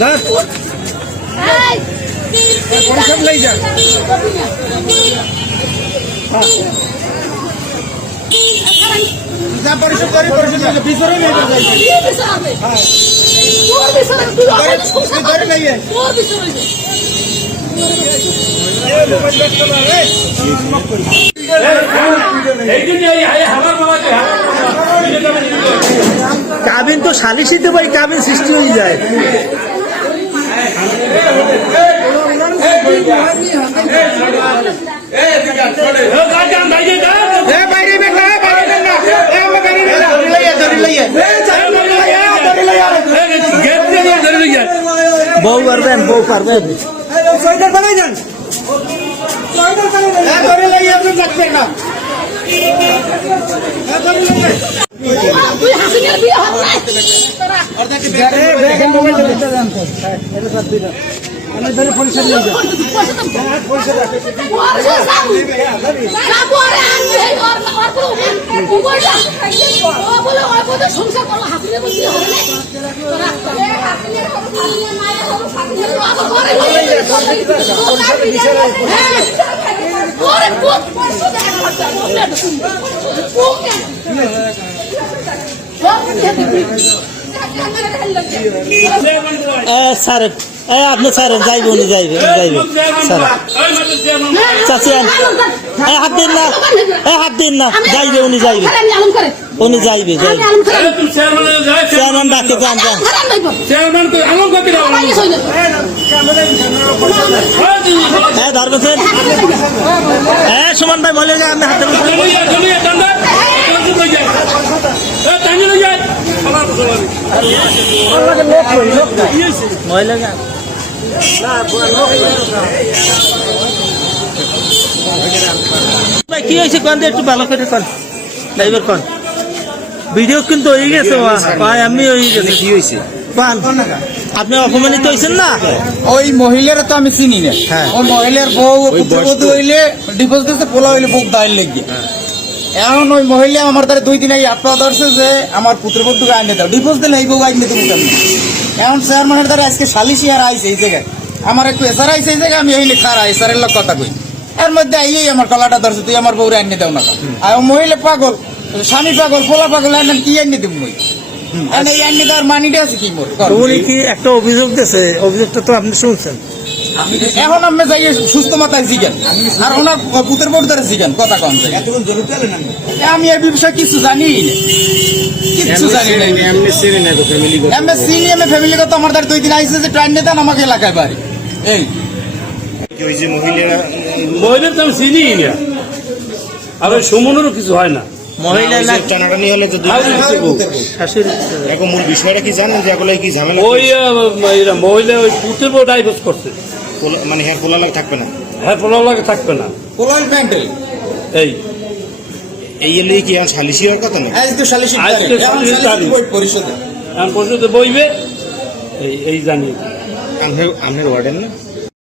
না যা পরিশোধ করি পরিশোধ লাগে ভিতরে ভিতরে নেই কাবিন তো সালিশিতে ভাই কাবিন সৃষ্টি হয়ে যায় বউ পারবেন বউ পারবেন এ ধরি লইয়া আপনি যাচ্ছেন না এ ধরি লইয়া এ বেগেন মোবাইল দিতে যান তো এটা বাদ দিন আমি ধরে পরিশোধ লই যান স্যার এ আপনি স্যার যাইবে উনি যাইবে উনি যাইবে। স্যার চাচি এ হাত দিন না। এ হাত দিন না। যাইবে উনি যাইবে। উনি যাইবে যাইবে। চেয়ারম্যান ডাকে যান যান। হ্যাঁ ধরবেন। হ্যাঁ সুমন ভাই বলে যান হাতে মহিলা ভাই কি হয়েছে কোন একটু ভালো করে কোন। ড্রাইভার কোন। ভিডিও কিন্তু হয়ে গেছে ভাই আমি হয়ে গেছে। কি হয়েছে? আপনি অপমানিত হয়েছেন না? ওই মহিলার তো আমি চিনি না। হ্যাঁ। ওই মহিলার বউ হইলে ডিভোর্স দিতে পোলা হইলে বউ দায়ের লেগে এখন ওই মহিলা আমার দ্বারা দুই দিন আগে আটপা ধরছে যে আমার পুত্রবধূকে আইনে দাও। ডিভোর্স দিলে এই বউ আইনে তুমি কেমন এখন চেয়ারম্যানের দ্বারা আজকে সালিশি আর আইছে এই জায়গায়। আমার একটু এসার আইছে এই জায়গায়, আমি এই খারা এসারের লোক কথা কই। এর মধ্যে আইয়েই আমার কলাটা ধরছে, তুই আমার বউরে আইনে দাও না? আর মহিলা পাগল, স্বামী পাগল, পোলা পাগল আইনে কি আইনে দিব মই? এই আইনে দেওয়ার মানিটা আছে কি মোর? কি একটা অভিযোগ দিয়েছে? অভিযোগটা তো আপনি শুনছেন। এখন আমি যাই সুস্থ মাথায় জিজ্ঞান আর ওনার পুতের বোর্ড ধরে জিজ্ঞান কথা কম। আমি এই বিষয়ে কিছু জানি না। কিচ্ছু জানি না এমনি চিনি আমি ফ্যামিলি কথা আমার দ্বারা দুই দিন আইসে যে ট্রেন দেন আমাকে এলাকায় বাড়ি। এই। ওই যে মহিলারা মহিলার তো আমি চিনি না। আর ওই সুমনেরও কিছু হয় না। মহিলা টানাটানি হলে তো এখন মূল বিষয়টা কি জানেন যে এগুলো কি ঝামেলা ওই মহিলা ওই পুতের বউ ডাইভোর্স করছে। মানে হেয়ার খোলা লাগে থাকবে না? হেয়ার পোলাও লাগে থাকবে না। পোলার প্যান্টেল এই। এই এলে কি এখন সালিশি হওয়ার কথা না আজ তো সালিশি আজকে তো সালিশি তারিখ। পরিষদে এখন পর্যন্ত বইবে? এই এই জানি। আমি আমি ওয়ার্ডেন না?